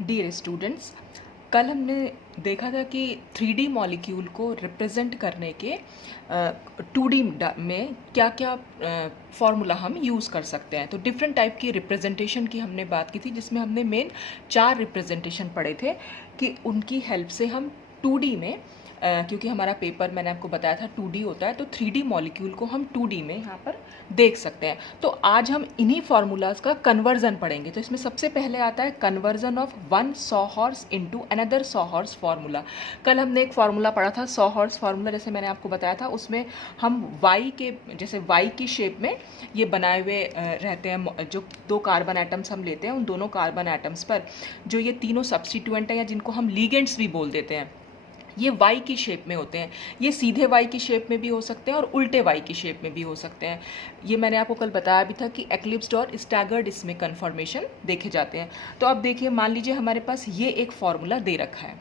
Dear students, कल हमने देखा था कि 3D मॉलिक्यूल को रिप्रेजेंट करने के 2D में क्या क्या फार्मूला हम यूज़ कर सकते हैं। तो डिफरेंट टाइप की रिप्रेजेंटेशन की हमने बात की थी, जिसमें हमने मेन 4 रिप्रेजेंटेशन पढ़े थे कि उनकी हेल्प से हम 2D में क्योंकि हमारा पेपर मैंने आपको बताया था 2D होता है, तो 3D मॉलिक्यूल को हम 2D में यहाँ पर देख सकते हैं। तो आज हम इन्हीं फार्मूलाज का कन्वर्जन पढ़ेंगे। तो इसमें सबसे पहले आता है conversion of 1 saw horse into another saw horse formula. कल हमने एक फार्मूला पढ़ा था सॉ हॉर्स फार्मूला, जैसे मैंने आपको बताया था, उसमें हम वाई के जैसे वाई की शेप में ये बनाए हुए रहते हैं। जो 2 कार्बन एटम्स हम लेते हैं, उन दोनों कार्बन एटम्स पर जो ये तीनों सब्स्टिट्यूएंट हैं या जिनको हम लीगेंड्स भी बोल देते हैं, ये वाई की शेप में होते हैं। ये सीधे वाई की शेप में भी हो सकते हैं और उल्टे वाई की शेप में भी हो सकते हैं। ये मैंने आपको कल बताया भी था कि एक्लिप्स्ड और स्टैगर्ड इसमें कन्फर्मेशन देखे जाते हैं। तो अब देखिए, मान लीजिए हमारे पास ये एक फार्मूला दे रखा है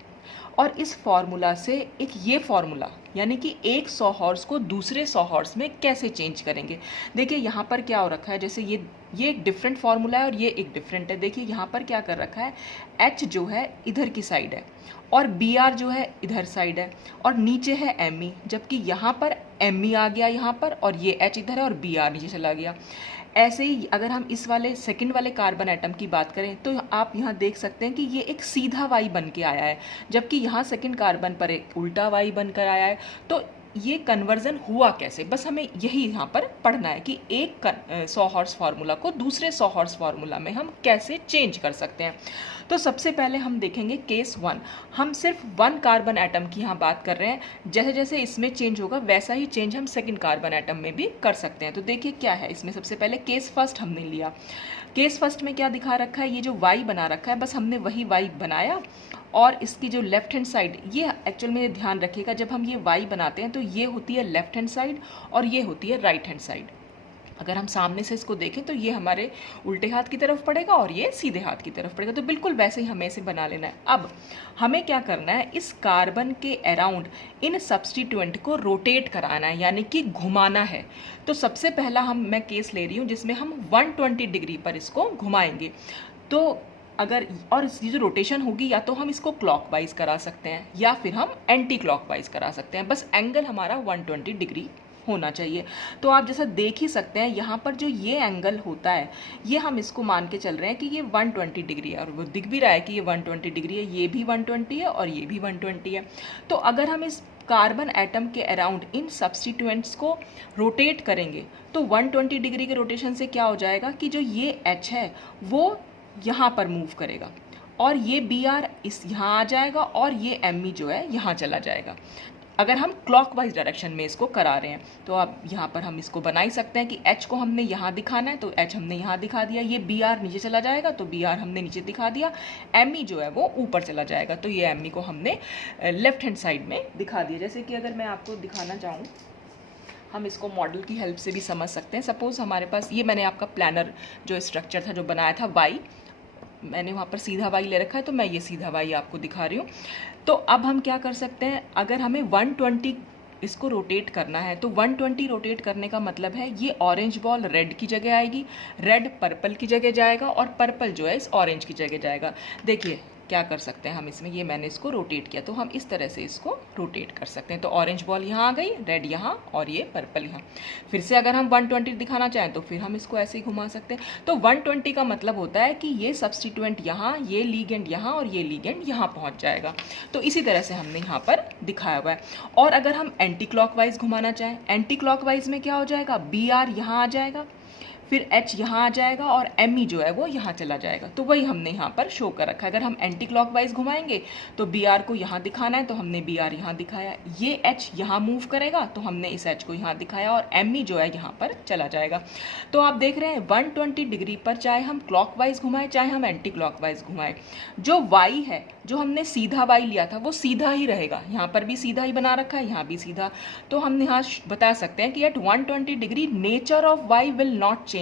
और इस फार्मूला से एक ये फार्मूला यानी कि एक सॉ हॉर्स को दूसरे सॉ हॉर्स में कैसे चेंज करेंगे। देखिए यहाँ पर क्या हो रखा है, जैसे ये एक डिफरेंट फार्मूला है और ये एक डिफरेंट है। देखिए यहाँ पर क्या कर रखा है, H जो है इधर की साइड है और Br जो है इधर साइड है और नीचे है Me, जबकि यहाँ पर Me आ गया यहाँ पर और ये H इधर है और Br नीचे चला गया। ऐसे ही अगर हम इस वाले सेकंड वाले कार्बन एटम की बात करें तो आप यहाँ देख सकते हैं कि ये एक सीधा वाई बन के आया है, जबकि यहाँ सेकंड कार्बन पर एक उल्टा वाई बनकर आया है। तो ये कन्वर्जन हुआ कैसे, बस हमें यही यहाँ पर पढ़ना है कि एक सॉ हॉर्स फार्मूला को दूसरे सॉ हॉर्स फार्मूला में हम कैसे चेंज कर सकते हैं। तो सबसे पहले हम देखेंगे केस 1। हम सिर्फ 1 कार्बन एटम की यहाँ बात कर रहे हैं। जैसे जैसे इसमें चेंज होगा वैसा ही चेंज हम सेकंड कार्बन एटम में भी कर सकते हैं। तो देखिए क्या है इसमें, सबसे पहले केस फर्स्ट हमने लिया। केस फर्स्ट में क्या दिखा रखा है, ये जो वाई बना रखा है, बस हमने वही वाई बनाया और इसकी जो लेफ्ट हैंड साइड, ये एक्चुअल में ध्यान रखिएगा, जब हम ये वाई बनाते हैं तो ये होती है लेफ्ट हैंड साइड और ये होती है राइट हैंड साइड। अगर हम सामने से इसको देखें तो ये हमारे उल्टे हाथ की तरफ पड़ेगा और ये सीधे हाथ की तरफ पड़ेगा। तो बिल्कुल वैसे ही हमें इसे बना लेना है। अब हमें क्या करना है, इस कार्बन के अराउंड इन सब्स्टिट्यूएंट को रोटेट कराना है, यानी कि घुमाना है। तो सबसे पहला मैं केस ले रही हूँ जिसमें हम 120 डिग्री पर इसको घुमाएंगे। तो अगर और इसकी जो रोटेशन होगी, या तो हम इसको क्लॉकवाइज करा सकते हैं या फिर हम एंटी क्लॉकवाइज करा सकते हैं। बस एंगल हमारा 120 डिग्री होना चाहिए। तो आप जैसा देख ही सकते हैं यहाँ पर जो ये एंगल होता है, ये हम इसको मान के चल रहे हैं कि ये 120 डिग्री है और वो दिख भी रहा है कि ये 120 डिग्री है, ये भी 120 है और ये भी 120 है। तो अगर हम इस कार्बन एटम के अराउंड इन सब्स्टिट्यूएंट्स को रोटेट करेंगे तो 120 डिग्री के रोटेशन से क्या हो जाएगा कि जो ये H है वो यहाँ पर मूव करेगा और ये Br इस यहाँ आ जाएगा और ये Me जो है यहाँ चला जाएगा। अगर हम क्लॉकवाइज डायरेक्शन में इसको करा रहे हैं तो अब यहाँ पर हम इसको बना ही सकते हैं कि H को हमने यहाँ दिखाना है तो H हमने यहाँ दिखा दिया, ये Br नीचे चला जाएगा तो Br हमने नीचे दिखा दिया, Me जो है वो ऊपर चला जाएगा तो ये Me को हमने लेफ्ट हैंड साइड में दिखा दिया। जैसे कि अगर मैं आपको दिखाना चाहूँ, हम इसको मॉडल की हेल्प से भी समझ सकते हैं। सपोज़ हमारे पास ये मैंने आपका प्लानर जो स्ट्रक्चर था जो बनाया था वाई, मैंने वहाँ पर सीधा वाई ले रखा है तो मैं ये सीधा वाई आपको दिखा रही हूँ। तो अब हम क्या कर सकते हैं, अगर हमें 120 इसको रोटेट करना है तो 120 रोटेट करने का मतलब है ये ऑरेंज बॉल रेड की जगह आएगी, रेड पर्पल की जगह जाएगा और पर्पल जो है इस ऑरेंज की जगह जाएगा। देखिए क्या कर सकते हैं हम इसमें, ये मैंने इसको रोटेट किया तो हम इस तरह से इसको रोटेट कर सकते हैं। तो ऑरेंज बॉल यहाँ आ गई, रेड यहाँ और ये पर्पल यहाँ। फिर से अगर हम 120 दिखाना चाहें तो फिर हम इसको ऐसे ही घुमा सकते हैं। तो 120 का मतलब होता है कि ये सब्स्टिट्यूएंट यहाँ, ये लीगेंड यहाँ और ये लीगेंड यहाँ पहुँच जाएगा। तो इसी तरह से हमने यहाँ पर दिखाया हुआ है। और अगर हम एंटी क्लॉकवाइज घुमाना चाहें, एंटी क्लॉकवाइज में क्या हो जाएगा, Br यहाँ आ जाएगा, फिर H यहाँ आ जाएगा और Me जो है वो यहाँ चला जाएगा। तो वही हमने यहाँ पर शो कर रखा है। अगर हम एंटी क्लॉकवाइज घुमाएंगे तो Br को यहाँ दिखाना है तो हमने Br यहाँ दिखाया, ये H यहाँ मूव करेगा तो हमने इस H को यहाँ दिखाया और Me जो है यहाँ पर चला जाएगा। तो आप देख रहे हैं 120 डिग्री पर चाहे हम क्लॉकवाइज घुमाएं चाहे हम एंटी क्लॉकवाइज घुमाएं, जो वाई है, जो हमने सीधा वाई लिया था वो सीधा ही रहेगा। यहाँ पर भी सीधा ही बना रखा है, यहाँ भी सीधा। तो हम यहाँ बता सकते हैं कि at 120 degree nature of Y will not change.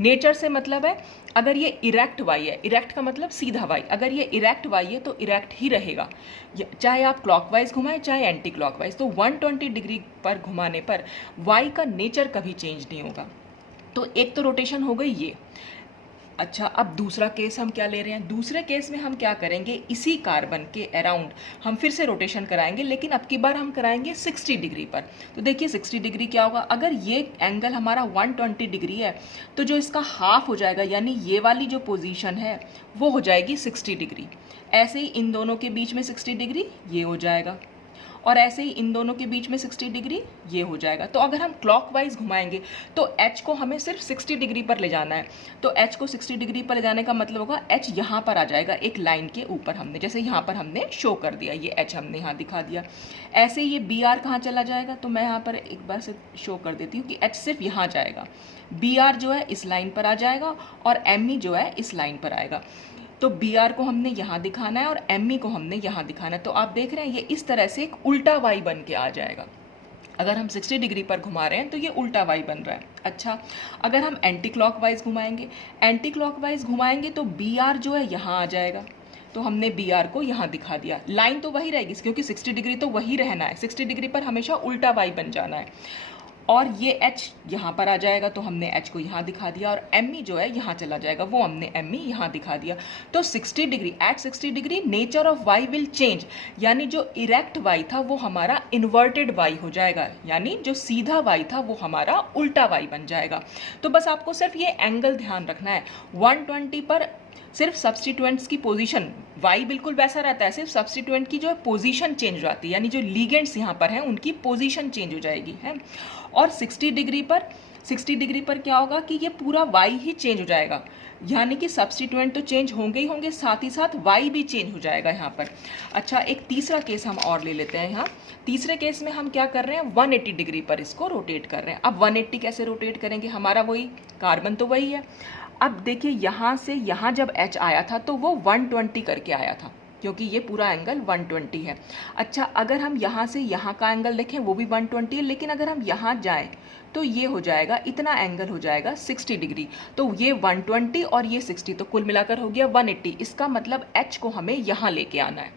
Nature से मतलब है अगर ये इरेक्ट वाई है, इरेक्ट का मतलब सीधा वाई, अगर ये इरेक्ट वाई है तो इरेक्ट ही रहेगा, चाहे आप क्लॉकवाइज घुमाएं चाहे एंटी क्लॉकवाइज। तो 120 डिग्री पर घुमाने पर वाई का नेचर कभी चेंज नहीं होगा। तो एक तो रोटेशन हो गई ये। अच्छा, अब दूसरा केस हम क्या ले रहे हैं? दूसरे केस में हम क्या करेंगे, इसी कार्बन के अराउंड हम फिर से रोटेशन कराएंगे, लेकिन अब की बार हम कराएंगे 60 डिग्री पर। तो देखिए 60 डिग्री क्या होगा, अगर ये एंगल हमारा 120 डिग्री है तो जो इसका हाफ हो जाएगा, यानी ये वाली जो पोजीशन है वो हो जाएगी 60 डिग्री। ऐसे ही इन दोनों के बीच में 60 डिग्री ये हो जाएगा, और ऐसे ही इन दोनों के बीच में 60 डिग्री ये हो जाएगा। तो अगर हम क्लॉकवाइज घुमाएंगे तो H को हमें सिर्फ 60 डिग्री पर ले जाना है। तो H को 60 डिग्री पर ले जाने का मतलब होगा H यहाँ पर आ जाएगा एक लाइन के ऊपर, हमने जैसे यहाँ पर हमने शो कर दिया, ये H हमने यहाँ दिखा दिया। ऐसे ये BR कहाँ चला जाएगा, तो मैं यहाँ पर एक बार से शो कर देती हूँ कि H सिर्फ यहाँ जाएगा, BR जो है इस लाइन पर आ जाएगा और ME जो है इस लाइन पर आएगा। तो BR को हमने यहाँ दिखाना है और ME को हमने यहाँ दिखाना है। तो आप देख रहे हैं ये इस तरह से एक उल्टा Y बन के आ जाएगा। अगर हम 60 डिग्री पर घुमा रहे हैं तो ये उल्टा Y बन रहा है। अच्छा, अगर हम एंटी क्लॉकवाइज घुमाएंगे तो BR जो है यहाँ आ जाएगा। तो हमने BR को यहाँ दिखा दिया, लाइन तो वही रहेगी क्योंकि 60 डिग्री तो वही रहना है, 60 डिग्री पर हमेशा उल्टा Y बन जाना है। और ये H यहाँ पर आ जाएगा, तो हमने H को यहाँ दिखा दिया, और ME जो है यहाँ चला जाएगा, वो हमने ME यहाँ दिखा दिया। तो 60 degree, at 60 degree nature of Y will change, यानी जो इरेक्ट Y था वो हमारा इन्वर्टेड Y हो जाएगा, यानी जो सीधा Y था वो हमारा उल्टा Y बन जाएगा। तो बस आपको सिर्फ ये एंगल ध्यान रखना है। 120 पर सिर्फ सब्स्टिट्यूएंट्स की पोजीशन, Y बिल्कुल वैसा रहता है, सिर्फ सब्स्टिट्यूएंट की जो पोजीशन चेंज हो जाती है, यानी जो लिगेंड्स यहाँ पर हैं उनकी पोजीशन चेंज हो जाएगी है। और 60 डिग्री पर क्या होगा कि ये पूरा Y ही चेंज हो जाएगा, यानी कि सब्स्टिट्यूएंट तो चेंज होंगे ही होंगे, साथ ही साथ Y भी चेंज हो जाएगा यहाँ पर। अच्छा, एक तीसरा केस हम और ले लेते हैं। यहाँ तीसरे केस में हम क्या कर रहे हैं, 180 डिग्री पर इसको रोटेट कर रहे हैं। अब 180 कैसे रोटेट करेंगे, हमारा वही कार्बन तो वही है। अब देखिए यहाँ से यहाँ जब H आया था तो वो 120 करके आया था, क्योंकि ये पूरा एंगल 120 है। अच्छा, अगर हम यहाँ से यहाँ का एंगल देखें वो भी 120 है, लेकिन अगर हम यहाँ जाएं तो ये हो जाएगा, इतना एंगल हो जाएगा 60 डिग्री। तो ये 120 और ये 60, तो कुल मिलाकर हो गया 180। इसका मतलब H को हमें यहाँ लेके आना है।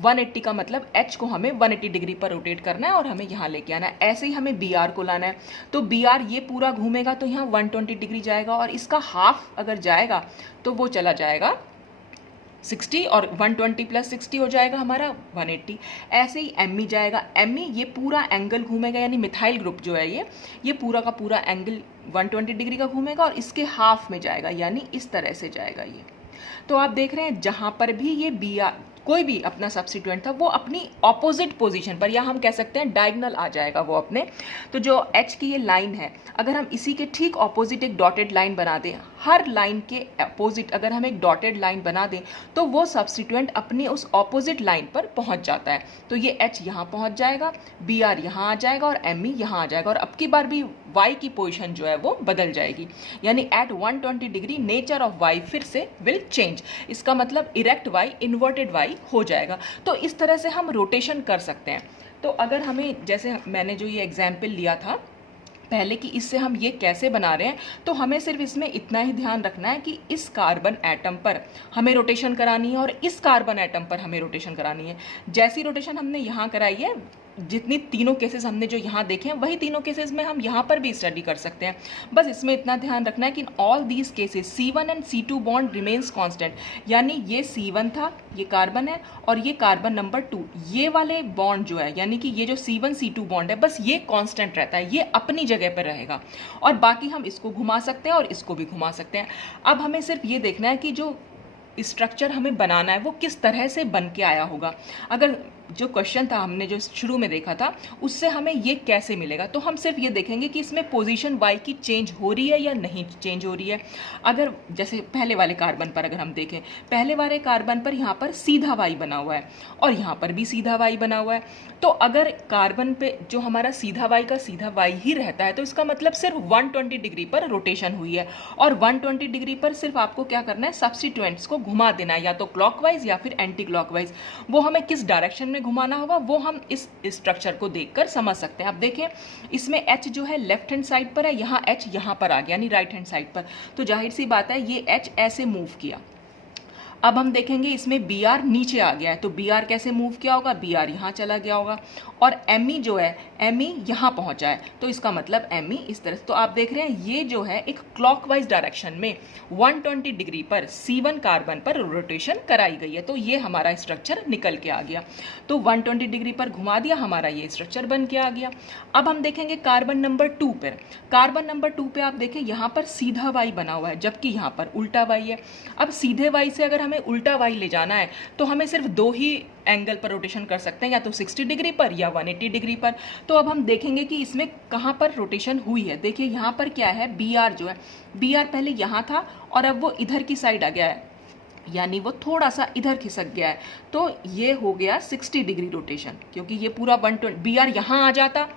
180 का मतलब H को हमें 180 डिग्री पर रोटेट करना है और हमें यहाँ लेके आना है। ऐसे ही हमें BR को लाना है, तो BR ये पूरा घूमेगा तो यहाँ 120 डिग्री जाएगा, और इसका हाफ अगर जाएगा तो वो चला जाएगा 60, और 120 प्लस 60 हो जाएगा हमारा 180। ऐसे ही ME जाएगा, ME ये पूरा एंगल घूमेगा, यानी मिथाइल ग्रुप जो है ये पूरा का पूरा एंगल 120 डिग्री का घूमेगा और इसके हाफ में जाएगा, यानी इस तरह से जाएगा ये। तो आप देख रहे हैं जहाँ पर भी ये BR कोई भी अपना सब्स्टिट्यूएंट था वो अपनी ऑपोजिट पोजीशन पर, या हम कह सकते हैं डायगोनल आ जाएगा वो अपने। तो जो H की ये लाइन है, अगर हम इसी के ठीक ऑपोजिट एक डॉटेड लाइन बना दें, हर लाइन के अपोजिट अगर हम एक डॉटेड लाइन बना दें तो वो सब्स्टिट्यूएंट अपनी उस ऑपोजिट लाइन पर पहुंच जाता है। तो ये H यहाँ पहुंच जाएगा, BR यहाँ आ जाएगा और ME यहाँ आ जाएगा, और अब की बार भी Y की पोजीशन जो है वो बदल जाएगी, यानी at 120 degree nature of Y फिर से विल चेंज। इसका मतलब इरेक्ट Y इन्वर्टेड Y हो जाएगा। तो इस तरह से हम रोटेशन कर सकते हैं। तो अगर हमें, जैसे मैंने जो ये एग्जाम्पल लिया था पहले कि इससे हम ये कैसे बना रहे हैं, तो हमें सिर्फ इसमें इतना ही ध्यान रखना है कि इस कार्बन एटम पर हमें रोटेशन करानी है और इस कार्बन एटम पर हमें रोटेशन करानी है। जैसी रोटेशन हमने यहाँ कराई है, जितनी तीनों केसेस हमने जो यहाँ देखे हैं वही तीनों केसेस में हम यहाँ पर भी स्टडी कर सकते हैं। बस इसमें इतना ध्यान रखना है कि in all these cases C1 and C2 bond remains constant, यानी ये C1 था, ये कार्बन है, और ये कार्बन नंबर 2, ये वाले बॉन्ड जो है, यानी कि ये जो C1 C2 बॉन्ड है, बस ये कांस्टेंट रहता है, ये अपनी जगह पर रहेगा, और बाकी हम इसको घुमा सकते हैं और इसको भी घुमा सकते हैं। अब हमें सिर्फ ये देखना है कि जो स्ट्रक्चर हमें बनाना है वो किस तरह से बन के आया होगा। अगर जो क्वेश्चन था हमने जो शुरू में देखा था उससे हमें ये कैसे मिलेगा, तो हम सिर्फ ये देखेंगे कि इसमें पोजीशन Y की चेंज हो रही है या नहीं चेंज हो रही है। अगर जैसे पहले वाले कार्बन पर अगर हम देखें, पहले वाले कार्बन पर यहाँ पर सीधा Y बना हुआ है और यहाँ पर भी सीधा Y बना हुआ है, तो अगर कार्बन पे जो हमारा सीधा Y का सीधा Y ही रहता है तो इसका मतलब सिर्फ 120 डिग्री पर रोटेशन हुई है, और 120 डिग्री पर सिर्फ आपको क्या करना है, सब्स्टिट्यूएंट्स को घुमा देना है, या तो क्लॉकवाइज या फिर एंटी क्लॉकवाइज। वो हमें किस डायरेक्शन में घुमाना होगा वो हम इस स्ट्रक्चर को देखकर समझ सकते हैं। अब देखें, इसमें H जो है लेफ्ट हैंड साइड पर है, यहाँ H यहाँ पर आ गया, यानी राइट हैंड साइड पर, तो जाहिर सी बात है ये H ऐसे मूव किया। अब हम देखेंगे इसमें बी आर नीचे आ गया है, तो बी आर कैसे मूव किया होगा, बी आर यहाँ चला गया होगा, और एम ई जो है एम ई यहाँ पहुँचा है, तो इसका मतलब एम ई इस तरह से। तो आप देख रहे हैं ये जो है एक क्लॉकवाइज डायरेक्शन में 120 डिग्री पर C1 कार्बन पर रोटेशन कराई गई है, तो ये हमारा स्ट्रक्चर निकल के आ गया। तो 120 डिग्री पर घुमा दिया, हमारा ये स्ट्रक्चर बन के आ गया। अब हम देखेंगे कार्बन नंबर 2 पर। कार्बन नंबर 2 पे आप देखें यहाँ पर सीधा वाई बना हुआ है, जबकि यहाँ पर उल्टा वाई है। अब सीधे वाई से अगर हमें उल्टा वाई ले जाना है तो हमें सिर्फ दो ही एंगल पर रोटेशन कर सकते हैं, या तो 60 डिग्री पर या 180 डिग्री पर। तो अब हम देखेंगे कि इसमें कहाँ पर रोटेशन हुई है। देखिए यहाँ पर क्या है, बी आर जो है, बी आर पहले यहाँ था और अब वो इधर की साइड आ गया है, यानी वो थोड़ा सा इधर खिसक गया है, तो ये हो गया 60 डिग्री रोटेशन, क्योंकि ये पूरा 120, बी आर यहाँ आ जाता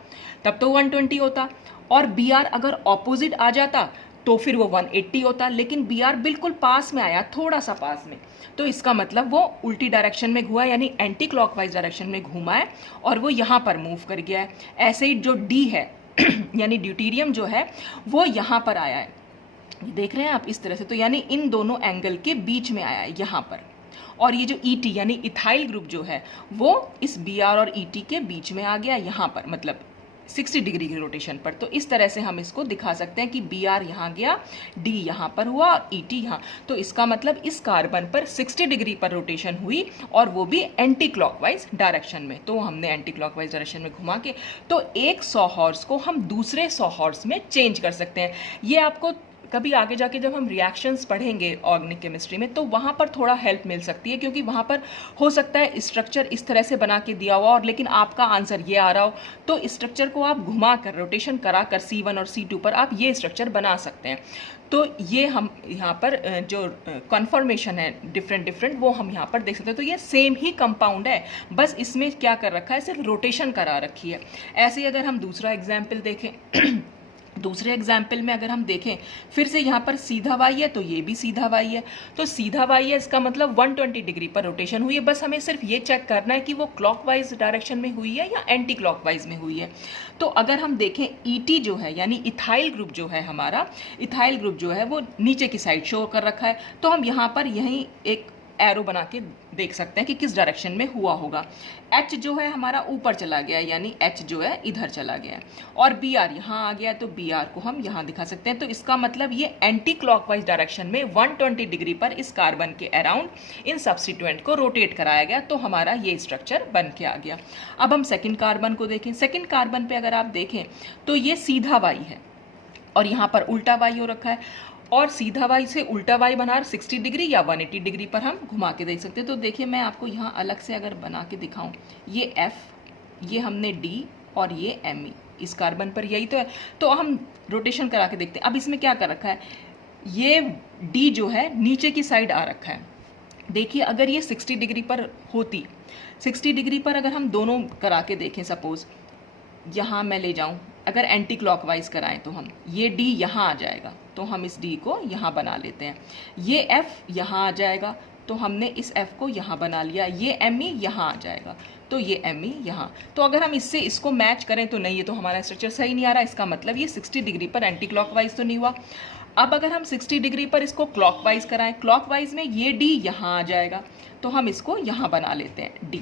तब तो 120 होता, और बी आर अगर ऑपोजिट आ जाता तो फिर वो 180 होता, लेकिन बी आर बिल्कुल पास में आया, थोड़ा सा पास में, तो इसका मतलब वो उल्टी डायरेक्शन में घुमा, यानी एंटी क्लॉकवाइज डायरेक्शन में घुमा है और वो यहाँ पर मूव कर गया है। ऐसे ही जो डी है यानी ड्यूटीरियम जो है वो यहाँ पर आया है, देख रहे हैं आप इस तरह से, तो यानी इन दोनों एंगल के बीच में आया है यहाँ पर। और ये जो ET यानी इथाइल ग्रुप जो है वो इस BR और ET के बीच में आ गया यहाँ पर, मतलब 60 डिग्री की रोटेशन पर। तो इस तरह से हम इसको दिखा सकते हैं कि BR यहाँ गया, D यहाँ पर हुआ और ET यहाँ, तो इसका मतलब इस कार्बन पर 60 डिग्री पर रोटेशन हुई और वो भी एंटी क्लॉकवाइज डायरेक्शन में। तो हमने एंटी क्लॉकवाइज डायरेक्शन में घुमा के, तो एक 100 हॉर्स को हम दूसरे 100 हॉर्स में चेंज कर सकते हैं। ये आपको कभी आगे जाके जब हम रिएक्शंस पढ़ेंगे ऑर्गेनिक केमिस्ट्री में तो वहाँ पर थोड़ा हेल्प मिल सकती है, क्योंकि वहाँ पर हो सकता है स्ट्रक्चर इस तरह से बना के दिया हुआ और लेकिन आपका आंसर ये आ रहा हो, तो स्ट्रक्चर को आप घुमा कर रोटेशन करा कर C1 और C2 पर आप ये स्ट्रक्चर बना सकते हैं। तो ये हम यहाँ पर जो कन्फर्मेशन है डिफरेंट वो हम यहाँ पर देख सकते हैं। तो ये सेम ही कंपाउंड है, बस इसमें क्या कर रखा है, सिर्फ रोटेशन करा रखी है। ऐसे ही अगर हम दूसरा एग्जाम्पल देखें दूसरे एग्जाम्पल में अगर हम देखें, फिर से यहाँ पर सीधा वाई है तो ये भी सीधा वाई है, तो सीधा वाई है इसका मतलब 120 डिग्री पर रोटेशन हुई है। बस हमें सिर्फ ये चेक करना है कि वो क्लॉकवाइज डायरेक्शन में हुई है या एंटी क्लॉकवाइज में हुई है। तो अगर हम देखें ET जो है यानी इथाइल ग्रुप जो है हमारा, इथाइल ग्रुप जो है वो नीचे की साइड शो कर रखा है, तो हम यहाँ पर यहीं एक एरो बना के देख सकते हैं कि किस डायरेक्शन में हुआ होगा। H जो है हमारा ऊपर चला गया, यानी H जो है इधर चला गया है, और BR यहाँ आ गया, तो BR को हम यहाँ दिखा सकते हैं। तो इसका मतलब ये एंटी क्लॉकवाइज डायरेक्शन में 120 डिग्री पर इस कार्बन के अराउंड इन सब्स्टिट्यूएंट को रोटेट कराया गया, तो हमारा ये स्ट्रक्चर बन के आ गया। अब हम सेकेंड कार्बन को देखें। सेकेंड कार्बन पे अगर आप देखें तो ये सीधा वाई है और यहाँ पर उल्टा वाई हो रखा है, और सीधा वाई से उल्टा वाई बना 60 डिग्री या 180 डिग्री पर हम घुमा के देख सकते हैं। तो देखिए मैं आपको यहाँ अलग से अगर बना के दिखाऊं, ये F, ये हमने D और ये Me, इस कार्बन पर यही तो है। तो हम रोटेशन करा के देखते हैं। अब इसमें क्या कर रखा है, ये D जो है नीचे की साइड आ रखा है। देखिए अगर ये 60 डिग्री पर होती, 60 डिग्री पर अगर हम दोनों करा के देखें, सपोज यहाँ मैं ले जाऊँ, अगर एंटी क्लॉकवाइज कराएं तो हम ये D यहाँ आ जाएगा, तो हम इस D को यहाँ बना लेते हैं। ये F यहाँ आ जाएगा, तो हमने इस F को यहाँ बना लिया। ये Me यहाँ आ जाएगा, तो ये Me यहाँ। तो अगर हम इससे इसको मैच करें तो नहीं, ये तो हमारा स्ट्रक्चर सही नहीं आ रहा, इसका मतलब ये 60 डिग्री पर एंटी क्लॉकवाइज तो नहीं हुआ। अब अगर हम 60 डिग्री पर इसको क्लॉकवाइज कराएं, क्लॉकवाइज में ये D यहाँ आ जाएगा, तो हम इसको यहाँ बना लेते हैं D,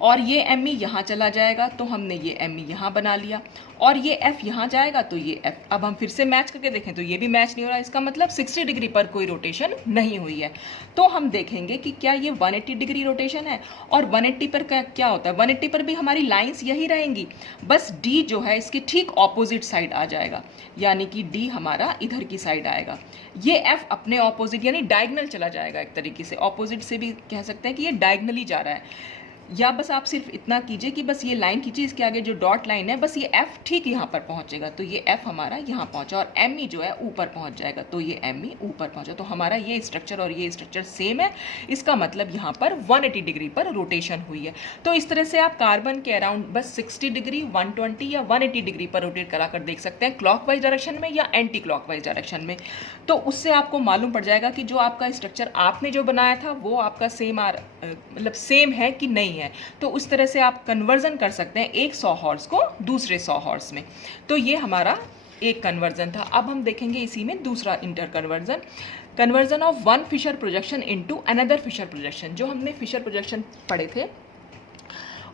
और ये Me यहाँ चला जाएगा, तो हमने ये Me यहाँ बना लिया, और ये F यहाँ जाएगा, तो ये F। अब हम फिर से मैच करके देखें तो ये भी मैच नहीं हो रहा, इसका मतलब 60 डिग्री पर कोई रोटेशन नहीं हुई है। तो हम देखेंगे कि क्या ये 180 डिग्री रोटेशन है, और 180 पर क्या होता है, 180 पर भी हमारी लाइंस यही रहेंगी, बस D जो है इसकी ठीक ऑपोजिट साइड आ जाएगा, यानी कि D हमारा इधर की साइड आएगा। ये F अपने ऑपोजिट यानी डायगनल चला जाएगा, एक तरीके से ऑपोजिट से भी कह सकते हैं कि ये डायगनली जा रहा है। या बस आप सिर्फ इतना कीजिए कि बस ये लाइन खींचिए, इसके आगे जो डॉट लाइन है बस ये F ठीक यहाँ पर पहुँचेगा, तो ये F हमारा यहाँ पहुँचा, और Me जो है ऊपर पहुँच जाएगा, तो ये Me ऊपर पहुँचा। तो हमारा ये स्ट्रक्चर और ये स्ट्रक्चर सेम है, इसका मतलब यहाँ पर 180 डिग्री पर रोटेशन हुई है। तो इस तरह से आप कार्बन के अराउंड बस 60 डिग्री, 120 या 180 डिग्री पर रोटेट करा कर देख सकते हैं, क्लॉकवाइज डायरेक्शन में या एंटी क्लॉकवाइज डायरेक्शन में। तो उससे आपको मालूम पड़ जाएगा कि जो आपका स्ट्रक्चर आपने जो बनाया था वो आपका मतलब सेम है कि नहीं है। तो उस तरह से आप कन्वर्जन कर सकते हैं एक 100 हॉर्स को दूसरे 100 हॉर्स में। तो ये हमारा एक कन्वर्जन था। अब हम देखेंगे इसी में दूसरा inter conversion. Conversion of one Fischer projection into another Fischer projection. जो हमने फिशर प्रोजेक्शन पढ़े थे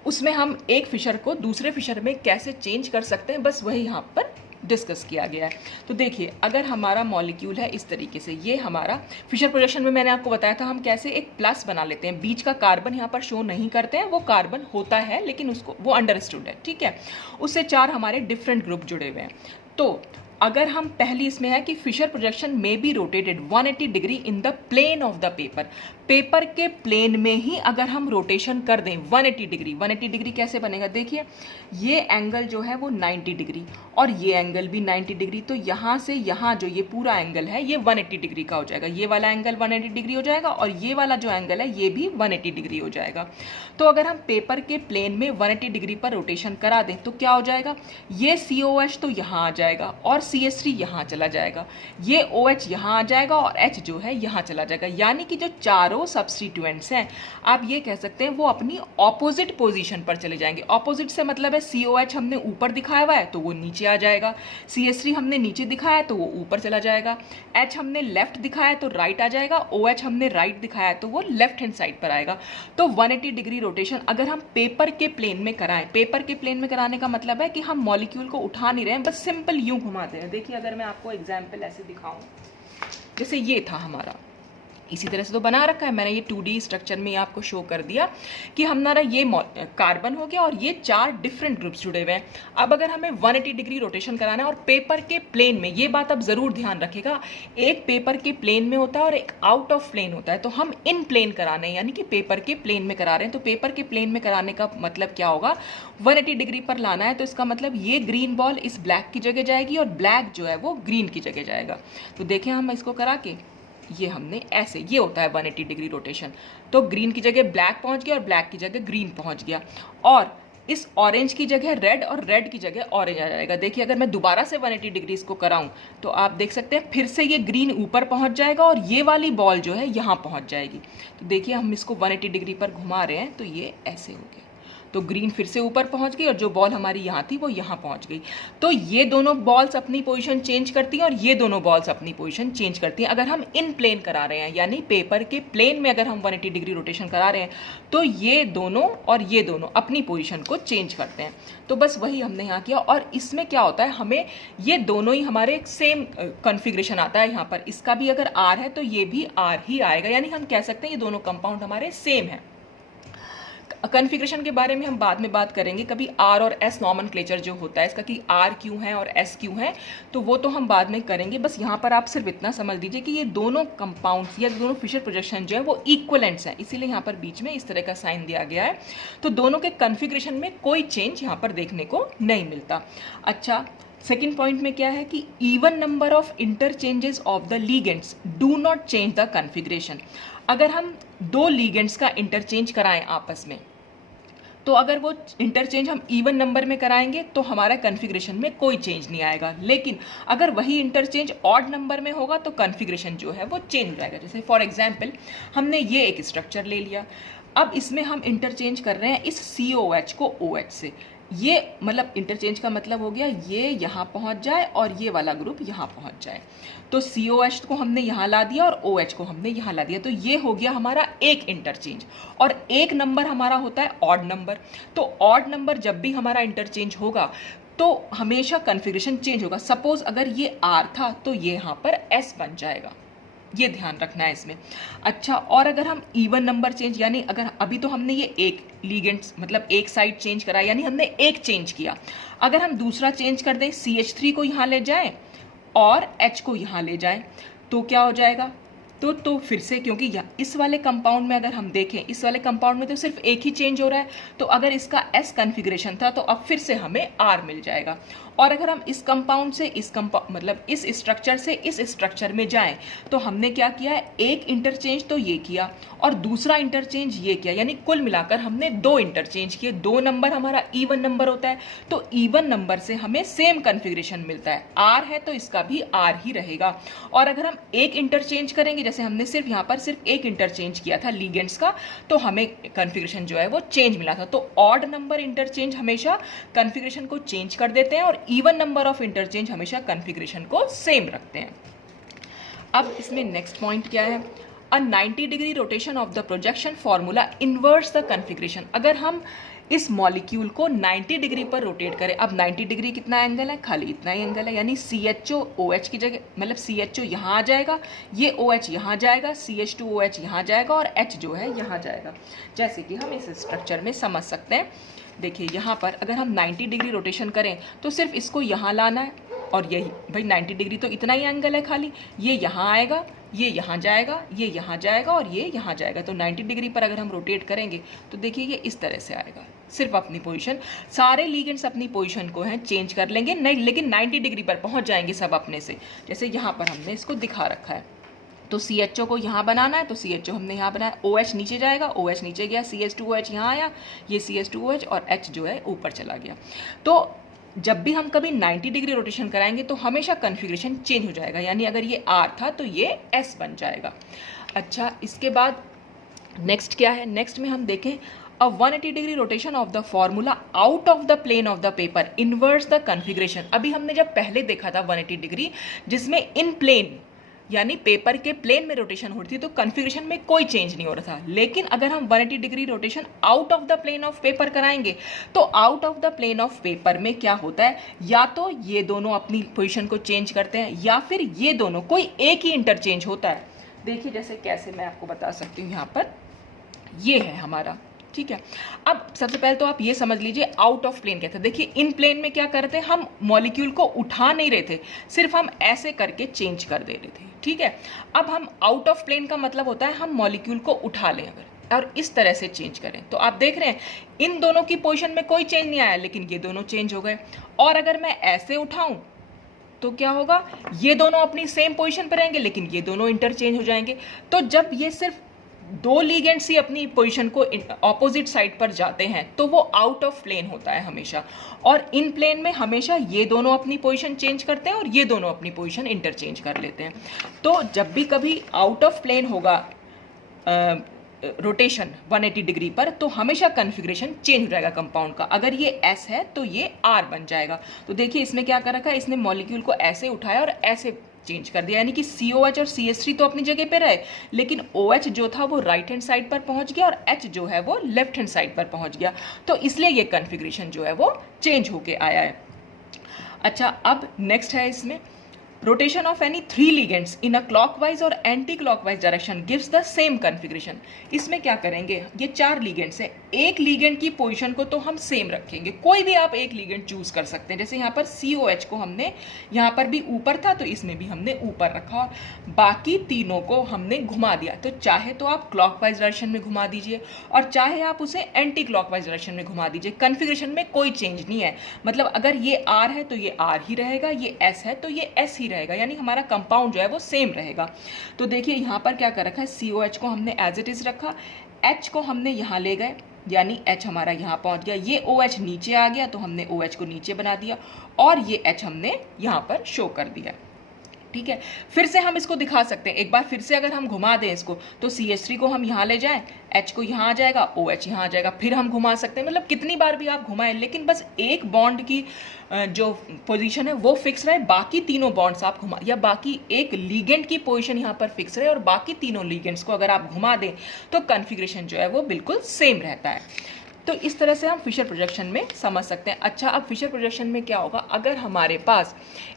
उसमें हम एक फिशर को दूसरे फिशर में कैसे चेंज कर सकते हैं, बस वही यहाँ पर डिस्कस किया गया है। तो देखिए, अगर हमारा मॉलिक्यूल है इस तरीके से, ये हमारा फिशर प्रोजेक्शन में मैंने आपको बताया था हम कैसे एक प्लस बना लेते हैं। बीच का कार्बन यहाँ पर शो नहीं करते हैं, वो कार्बन होता है लेकिन उसको वो अंडरस्टूड है, ठीक है। उससे 4 हमारे डिफरेंट ग्रुप जुड़े हुए हैं। तो अगर हम पहली इसमें है कि फिशर प्रोजेक्शन में be rotated 180 degree in the plane of the paper. Paper के प्लेन में ही अगर हम रोटेशन कर दें 180 डिग्री, 180 डिग्री कैसे बनेगा, देखिए ये एंगल जो है वो 90 डिग्री और ये एंगल भी 90 डिग्री। तो यहाँ से यहाँ जो ये पूरा एंगल है ये 180 डिग्री का हो जाएगा। ये वाला एंगल 180 डिग्री हो जाएगा और ये वाला जो एंगल है ये भी 180 डिग्री हो जाएगा। तो अगर हम पेपर के प्लेन में 180 डिग्री पर रोटेशन करा दें तो क्या हो जाएगा, ये COH तो यहाँ आ जाएगा और CH3 यहाँ चला जाएगा, ये OH यहाँ आ जाएगा और H जो है यहाँ चला जाएगा। यानी कि जो चारों सब्स्टिट्यूएंट्स हैं आप ये कह सकते हैं वो अपनी ऑपोजिट पोजीशन पर चले जाएंगे। ऑपोजिट से मतलब है COH हमने ऊपर दिखाया हुआ है तो वो नीचे आ जाएगा, CH3 हमने नीचे दिखाया है तो वो ऊपर चला जाएगा, H हमने लेफ्ट दिखाया है तो राइट आ जाएगा, OH हमने राइट दिखाया है तो वो लेफ्ट हैंड साइड पर आएगा। तो 180 डिग्री रोटेशन अगर हम पेपर के प्लेन में कराएं, पेपर के प्लेन में कराने का मतलब है कि हम मॉलिक्यूल को उठा नहीं रहे हैं, बस सिंपल यूं घुमाते हैं। देखिए अगर मैं आपको एग्जाम्पल ऐसे दिखाऊं, जैसे ये था हमारा, इसी तरह से तो बना रखा है मैंने, ये 2D स्ट्रक्चर में आपको शो कर दिया कि हमारा ये कार्बन हो गया और ये 4 डिफरेंट ग्रुप्स जुड़े हुए हैं। अब अगर हमें 180 डिग्री रोटेशन कराना है और पेपर के प्लेन में, ये बात अब ज़रूर ध्यान रखिएगा, एक पेपर के प्लेन में होता है और एक आउट ऑफ प्लेन होता है। तो हम इन प्लेन कराने हैं यानी कि पेपर के प्लेन में करा रहे हैं। तो पेपर के प्लेन में कराने का मतलब क्या होगा, 180 डिग्री पर लाना है तो इसका मतलब ये ग्रीन बॉल इस ब्लैक की जगह जाएगी और ब्लैक जो है वो ग्रीन की जगह जाएगा। तो देखें हम इसको करा के, ये हमने ऐसे, ये होता है 180 डिग्री रोटेशन। तो ग्रीन की जगह ब्लैक पहुंच गया और ब्लैक की जगह ग्रीन पहुंच गया और इस ऑरेंज की जगह रेड और रेड की जगह ऑरेंज आ जाएगा। देखिए अगर मैं दोबारा से 180 डिग्री इसको कराऊं तो आप देख सकते हैं फिर से ये ग्रीन ऊपर पहुंच जाएगा और ये वाली बॉल जो है यहाँ पहुंच जाएगी। तो देखिए हम इसको 180 डिग्री पर घुमा रहे हैं तो ये ऐसे हो गया, तो ग्रीन फिर से ऊपर पहुंच गई और जो बॉल हमारी यहाँ थी वो यहाँ पहुंच गई। तो ये दोनों बॉल्स अपनी पोजीशन चेंज करती हैं और ये दोनों बॉल्स अपनी पोजीशन चेंज करती हैं अगर हम इन प्लेन करा रहे हैं, यानी पेपर के प्लेन में अगर हम 180 डिग्री रोटेशन करा रहे हैं तो ये दोनों और ये दोनों अपनी पोजीशन को चेंज करते हैं। तो बस वही हमने यहाँ किया और इसमें क्या होता है, हमें ये दोनों ही हमारे सेम कॉन्फ़िगरेशन आता है। यहाँ पर इसका भी अगर R है तो ये भी R ही आएगा, यानी हम कह सकते हैं ये दोनों कंपाउंड हमारे सेम है। कॉन्फ़िगरेशन के बारे में हम बाद में बात करेंगे, कभी R और S नॉमेनक्लेचर जो होता है इसका कि R क्यों है और S क्यों है, तो वो तो हम बाद में करेंगे। बस यहाँ पर आप सिर्फ इतना समझ लीजिए कि ये दोनों कंपाउंड्स या दोनों फिशर प्रोजेक्शन जो है वो इक्वलेंट्स हैं, इसीलिए यहाँ पर बीच में इस तरह का साइन दिया गया है। तो दोनों के कॉन्फ़िगरेशन में कोई चेंज यहाँ पर देखने को नहीं मिलता। अच्छा, सेकेंड पॉइंट में क्या है कि even number of interchanges of the ligands do not change the configuration. अगर हम 2 लीगेंड्स का इंटरचेंज कराएं आपस में, तो अगर वो इंटरचेंज हम इवन नंबर में कराएंगे तो हमारा कॉन्फ़िगरेशन में कोई चेंज नहीं आएगा, लेकिन अगर वही इंटरचेंज ऑड नंबर में होगा तो कॉन्फ़िगरेशन जो है वो चेंज हो जाएगा। जैसे फॉर एग्जांपल हमने ये एक स्ट्रक्चर ले लिया, अब इसमें हम इंटरचेंज कर रहे हैं इस COH को OH से। ये मतलब इंटरचेंज का मतलब हो गया ये यहाँ पहुँच जाए और ये वाला ग्रुप यहाँ पहुँच जाए। तो COH को हमने यहाँ ला दिया और OH को हमने यहाँ ला दिया, तो ये हो गया हमारा एक इंटरचेंज। और एक नंबर हमारा होता है ऑड नंबर, तो ऑड नंबर जब भी हमारा इंटरचेंज होगा तो हमेशा कॉन्फ़िगरेशन चेंज होगा। सपोज अगर ये R था तो ये यहाँ पर S बन जाएगा, ये ध्यान रखना है इसमें। अच्छा, और अगर हम इवन नंबर चेंज, यानी अगर अभी तो हमने ये एक लीगेंड्स मतलब एक साइड चेंज करा, यानी हमने एक चेंज किया, अगर हम दूसरा चेंज कर दें, CH3 को यहाँ ले जाएं और H को यहाँ ले जाएं, तो क्या हो जाएगा, तो फिर से, क्योंकि इस वाले कंपाउंड में अगर हम देखें, इस वाले कंपाउंड में तो सिर्फ एक ही चेंज हो रहा है, तो अगर इसका S कॉन्फ़िगरेशन था तो अब फिर से हमें R मिल जाएगा। और अगर हम इस कंपाउंड से इस मतलब इस स्ट्रक्चर से इस स्ट्रक्चर में जाएं तो हमने क्या किया है, एक इंटरचेंज तो ये किया और दूसरा इंटरचेंज ये किया, यानी कुल मिलाकर हमने 2 इंटरचेंज किए। 2 नंबर हमारा इवन नंबर होता है, तो इवन नंबर से हमें सेम कॉन्फ़िगरेशन मिलता है। R है तो इसका भी R ही रहेगा। और अगर हम एक इंटरचेंज करेंगे, जैसे हमने सिर्फ यहाँ पर सिर्फ एक इंटरचेंज किया था लीगेंड्स का, तो हमें कॉन्फ़िगरेशन जो है वो चेंज मिला था। तो ऑड नंबर इंटरचेंज हमेशा कॉन्फ़िगरेशन को चेंज कर देते हैं और इवन नंबर ऑफ इंटरचेंज हमेशा कॉन्फ़िगरेशन को सेम रखते हैं। अब इसमें नेक्स्ट पॉइंट क्या है, अ 90 degree rotation of the projection formula inverse the configuration. अगर हम इस मॉलिक्यूल को 90 डिग्री पर रोटेट करें, अब 90 डिग्री कितना एंगल है, खाली इतना ही एंगल है, यानी CHO OH की जगह, मतलब CHO यहाँ आ जाएगा, ये OH यहाँ जाएगा, CH2OH यहाँ जाएगा और H जो है यहाँ जाएगा, जैसे कि हम इस स्ट्रक्चर में समझ सकते हैं। देखिए यहाँ पर अगर हम 90 डिग्री रोटेशन करें तो सिर्फ इसको यहाँ लाना है, और यही भाई 90 डिग्री तो इतना ही एंगल है खाली, ये यहाँ आएगा, ये यहाँ जाएगा, ये यहाँ जाएगा और ये यहाँ जाएगा। तो 90 डिग्री पर अगर हम रोटेट करेंगे तो देखिए ये इस तरह से आएगा, सिर्फ अपनी पोजीशन, सारे लिगेंड्स अपनी पोजीशन को हैं चेंज कर लेंगे नहीं, लेकिन 90 डिग्री पर पहुँच जाएंगे सब अपने से। जैसे यहाँ पर हमने इसको दिखा रखा है, तो CHO को यहाँ बनाना है, तो CHO हमने यहाँ बनाया, OH नीचे जाएगा, OH नीचे गया, CH2OH यहाँ आया, ये CH2OH और H जो है ऊपर चला गया। तो जब भी हम कभी 90 डिग्री रोटेशन कराएंगे तो हमेशा कन्फिग्रेशन चेंज हो जाएगा, यानी अगर ये R था तो ये S बन जाएगा। अच्छा, इसके बाद नेक्स्ट क्या है, नेक्स्ट में हम देखें a 180 degree rotation of the formula out of the plane of the paper inverse the configuration. अभी हमने जब पहले देखा था 180 डिग्री जिसमें इन प्लेन यानी पेपर के प्लेन में रोटेशन होती थी तो कन्फिग्रेशन में कोई चेंज नहीं हो रहा था, लेकिन अगर हम 180 degree rotation out of the plane of paper कराएंगे तो out of the plane of paper में क्या होता है, या तो ये दोनों अपनी पोजीशन को चेंज करते हैं या फिर ये दोनों कोई एक ही इंटरचेंज होता है। देखिए जैसे कैसे मैं आपको बता सकती हूँ, यहाँ पर ये है हमारा, ठीक है। अब सबसे पहले तो आप ये समझ लीजिए आउट ऑफ प्लेन कहते हैं। देखिए इन प्लेन में क्या करते हैं, हम मॉलिक्यूल को उठा नहीं रहे थे, सिर्फ हम ऐसे करके चेंज कर दे रहे थे, ठीक है। अब हम आउट ऑफ प्लेन का मतलब होता है हम मॉलिक्यूल को उठा लें अगर और इस तरह से चेंज करें, तो आप देख रहे हैं इन दोनों की पोजीशन में कोई चेंज नहीं आया, लेकिन ये दोनों चेंज हो गए। और अगर मैं ऐसे उठाऊं तो क्या होगा, ये दोनों अपनी सेम पोजीशन पर रहेंगे लेकिन ये दोनों इंटरचेंज हो जाएंगे। तो जब ये सिर्फ दो लिगेंड्स ही अपनी पोजीशन को ऑपोजिट साइड पर जाते हैं तो वो आउट ऑफ प्लेन होता है हमेशा, और इन प्लेन में हमेशा ये दोनों अपनी पोजीशन चेंज करते हैं और ये दोनों अपनी पोजीशन इंटरचेंज कर लेते हैं। तो जब भी कभी आउट ऑफ प्लेन होगा रोटेशन 180 डिग्री पर तो हमेशा कन्फिग्रेशन चेंज हो जाएगा कंपाउंड का। अगर ये S है तो ये R बन जाएगा। तो देखिए इसमें क्या कर रखा है, इसने मॉलिक्यूल को ऐसे उठाया और ऐसे चेंज कर दिया, यानी कि COH और CH3 तो अपनी जगह पे रहे, लेकिन OH जो था वो राइट हैंड साइड पर पहुंच गया और H जो है वो लेफ्ट हैंड साइड पर पहुंच गया। तो इसलिए ये कन्फिग्रेशन जो है वो चेंज होके आया है। अच्छा, अब नेक्स्ट है इसमें rotation of any 3 ligands in a clockwise और anti clockwise direction gives the same configuration. इसमें क्या करेंगे, ये 4 लिगेंड्स है, एक लिगेंड की पोजीशन को तो हम सेम रखेंगे, कोई भी आप एक लिगेंड चूज कर सकते हैं। जैसे यहाँ पर COH को हमने यहाँ पर भी ऊपर था तो इसमें भी हमने ऊपर रखा और बाकी तीनों को हमने घुमा दिया। तो चाहे तो आप क्लॉकवाइज डायरेक्शन में घुमा दीजिए और चाहे आप उसे एंटी क्लॉकवाइज डायरेक्शन में घुमा दीजिए, कन्फिग्रेशन में कोई चेंज नहीं है। मतलब अगर ये R है तो ये R ही रहेगा, ये S है तो ये S ही रहेगा, यानी हमारा कंपाउंड जो है वो सेम रहेगा। तो देखिए यहाँ पर क्या कर रखा है, COH को हमने एज इट इज रखा, H को हमने यहाँ ले गए, यानी H हमारा यहाँ पहुँच गया, ये OH नीचे आ गया तो हमने OH को नीचे बना दिया और ये H हमने यहाँ पर शो कर दिया, ठीक है। फिर से हम इसको दिखा सकते हैं, एक बार फिर से अगर हम घुमा दें इसको तो CH3 को हम यहाँ ले जाएं, H को यहाँ आ जाएगा, OH यहाँ आ जाएगा, फिर हम घुमा सकते हैं। मतलब कितनी बार भी आप घुमाएं, लेकिन बस एक बॉन्ड की जो पोजीशन है वो फिक्स रहे, बाकी तीनों बॉन्ड्स आप घुमा, या बाकी एक लिगेंड की पोजीशन यहाँ पर फिक्स रहे और बाकी तीनों लिगेंड्स को अगर आप घुमा दें तो कन्फिग्रेशन जो है वो बिल्कुल सेम रहता है। तो इस तरह से हम फिशर प्रोजेक्शन में समझ सकते हैं। अच्छा, अब फिशर प्रोजेक्शन में क्या होगा, अगर हमारे पास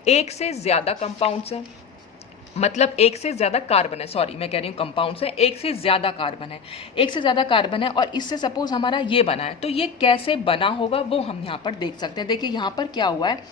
एक से ज़्यादा कंपाउंड्स हैं, मतलब एक से ज़्यादा कार्बन है, सॉरी मैं कह रही हूँ कंपाउंड्स है, एक से ज़्यादा कार्बन है, एक से ज़्यादा कार्बन है और इससे सपोज हमारा ये बना है, तो ये कैसे बना होगा वो हम यहाँ पर देख सकते हैं। देखिए यहाँ पर क्या हुआ है,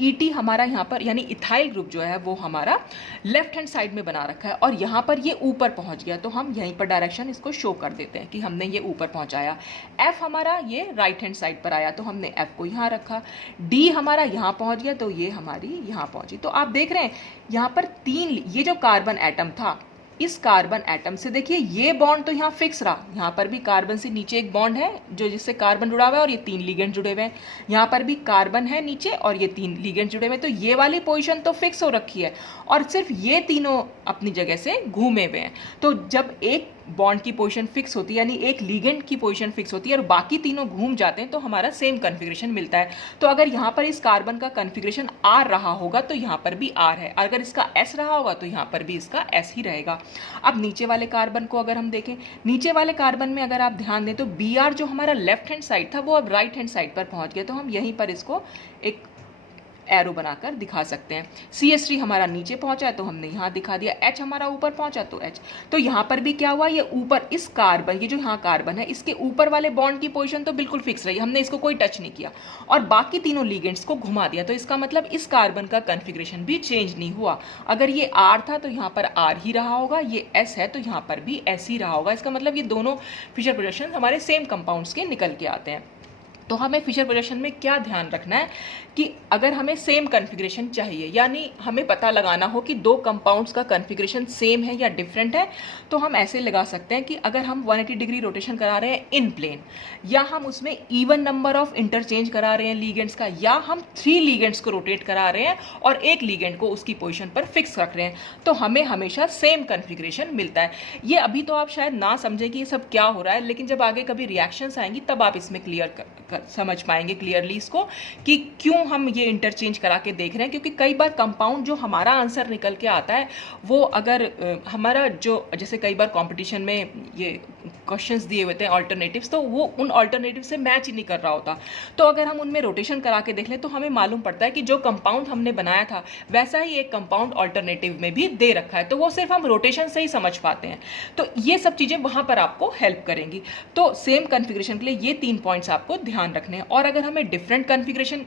ET हमारा यहाँ पर यानी इथाइल ग्रुप जो है वो हमारा लेफ्ट हैंड साइड में बना रखा है और यहाँ पर ये ऊपर पहुँच गया, तो हम यहीं पर डायरेक्शन इसको शो कर देते हैं कि हमने ये ऊपर पहुँचाया। F हमारा ये राइट हैंड साइड पर आया तो हमने F को यहाँ रखा, D हमारा यहाँ पहुँच गया तो ये हमारी यहाँ पहुँची। तो आप देख रहे हैं यहाँ पर 3, ये जो कार्बन एटम था, इस कार्बन एटम से देखिए ये बॉन्ड तो यहाँ फिक्स रहा, यहाँ पर भी कार्बन से नीचे एक बॉन्ड है जो जिससे कार्बन जुड़ा हुआ है और ये 3 लिगेंड जुड़े हुए हैं, यहाँ पर भी कार्बन है नीचे और ये 3 लिगेंड जुड़े हुए हैं, तो ये वाली पोजीशन तो फिक्स हो रखी है और सिर्फ ये तीनों अपनी जगह से घूमे हुए हैं। तो जब एक बॉन्ड की पोजीशन फिक्स होती है, यानी एक लिगेंड की पोजीशन फिक्स होती है और बाकी तीनों घूम जाते हैं तो हमारा सेम कन्फिग्रेशन मिलता है। तो अगर यहाँ पर इस कार्बन का कन्फिग्रेशन R रहा होगा तो यहाँ पर भी R है, अगर इसका S रहा होगा तो यहाँ पर भी इसका S ही रहेगा। अब नीचे वाले कार्बन को अगर हम देखें, नीचे वाले कार्बन में अगर आप ध्यान दें तो Br जो हमारा लेफ्ट हैंड साइड था वो अब राइट हैंड साइड पर पहुँच गया, तो हम यहीं पर इसको एक एरो बनाकर दिखा सकते हैं। CH3 हमारा नीचे पहुंचा है तो हमने यहाँ दिखा दिया, H हमारा ऊपर पहुंचा तो H। तो यहाँ पर भी क्या हुआ, ये ऊपर इस कार्बन, ये जो यहाँ कार्बन है इसके ऊपर वाले बॉन्ड की पोजीशन तो बिल्कुल फिक्स रही, हमने इसको कोई टच नहीं किया और बाकी तीनों लिगेंड्स को घुमा दिया, तो इसका मतलब इस कार्बन का कन्फिग्रेशन भी चेंज नहीं हुआ। अगर ये R था तो यहाँ पर R ही रहा होगा, ये S है तो यहाँ पर भी S ही रहा होगा। इसका मतलब ये दोनों फिशर प्रोजेक्शन हमारे सेम कंपाउंड्स के निकल के आते हैं। तो हमें फिशर प्रोजेक्शन में क्या ध्यान रखना है कि अगर हमें सेम कन्फिग्रेशन चाहिए, यानी हमें पता लगाना हो कि दो कंपाउंड्स का कन्फिग्रेशन सेम है या डिफरेंट है, तो हम ऐसे लगा सकते हैं कि अगर हम 180 डिग्री रोटेशन करा रहे हैं इन प्लेन, या हम उसमें इवन नंबर ऑफ इंटरचेंज करा रहे हैं लीगेंड्स का, या हम 3 लीगेंड्स को रोटेट करा रहे हैं और एक लीगेंड को उसकी पोजीशन पर फिक्स रख रहे हैं, तो हमें हमेशा सेम कन्फिग्रेशन मिलता है। ये अभी तो आप शायद ना समझें कि ये सब क्या हो रहा है, लेकिन जब आगे कभी रिएक्शंस आएंगी तब आप इसमें समझ पाएंगे क्लियरली इसको कि क्यों हम ये इंटरचेंज करा के देख रहे हैं। क्योंकि कई बार कंपाउंड जो हमारा आंसर निकल के आता है वो अगर हमारा जो, जैसे कई बार कंपटीशन में ये क्वेश्चंस दिए हुए थे अल्टरनेटिव्स, तो वो उन अल्टरनेटिव से मैच ही नहीं कर रहा होता, तो अगर हम उनमें रोटेशन करा के देख लें तो हमें मालूम पड़ता है कि जो कंपाउंड हमने बनाया था वैसा ही एक कंपाउंड अल्टरनेटिव में भी दे रखा है, तो वो सिर्फ हम रोटेशन से ही समझ पाते हैं। तो ये सब चीज़ें वहाँ पर आपको हेल्प करेंगी। तो सेम कन्फिग्रेशन के लिए ये 3 पॉइंट्स आपको ध्यान रखने हैं। और अगर हमें डिफरेंट कन्फिग्रेशन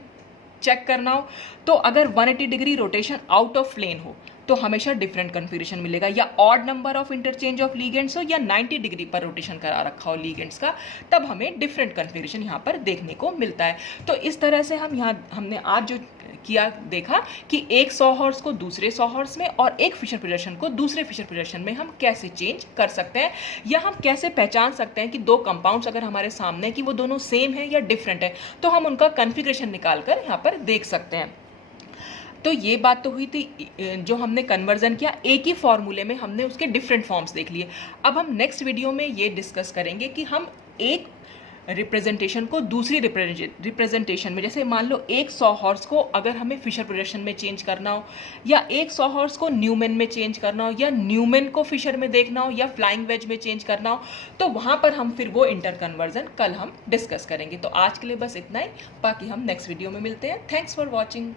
चेक करना हो तो अगर 180 degree rotation out of plane हो तो हमेशा डिफरेंट कन्फिग्रेशन मिलेगा, या odd number of interchange of ligands हो, या 90 डिग्री पर रोटेशन करा रखा हो लीगेंड्स का, तब हमें डिफरेंट कन्फिग्रेशन यहाँ पर देखने को मिलता है। तो इस तरह से हमने आज जो किया देखा कि एक सॉ हॉर्स को दूसरे सॉ हॉर्स में और एक फिशर प्रोजेक्शन को दूसरे फिशर प्रोजेक्शन में हम कैसे चेंज कर सकते हैं, या हम कैसे पहचान सकते हैं कि दो कंपाउंड्स अगर हमारे सामने कि वो दोनों सेम है या डिफरेंट है, तो हम उनका कन्फिग्रेशन निकाल कर यहाँ पर देख सकते हैं। तो ये बात तो हुई थी जो हमने कन्वर्जन किया, एक ही फॉर्मूले में हमने उसके डिफरेंट फॉर्म्स देख लिए। अब हम नेक्स्ट वीडियो में ये डिस्कस करेंगे कि हम एक रिप्रेजेंटेशन को दूसरी रिप्रेजेंटेशन में, जैसे मान लो एक सॉ हॉर्स को अगर हमें फिशर प्रोजेक्शन में चेंज करना हो, या एक सॉ हॉर्स को न्यूमेन में चेंज करना हो, या न्यूमेन को फिशर में देखना हो, या फ्लाइंग वेज में चेंज करना हो, तो वहाँ पर हम फिर वो इंटर कन्वर्जन कल हम डिस्कस करेंगे। तो आज के लिए बस इतना ही, बाकी हम नेक्स्ट वीडियो में मिलते हैं। Thanks for watching.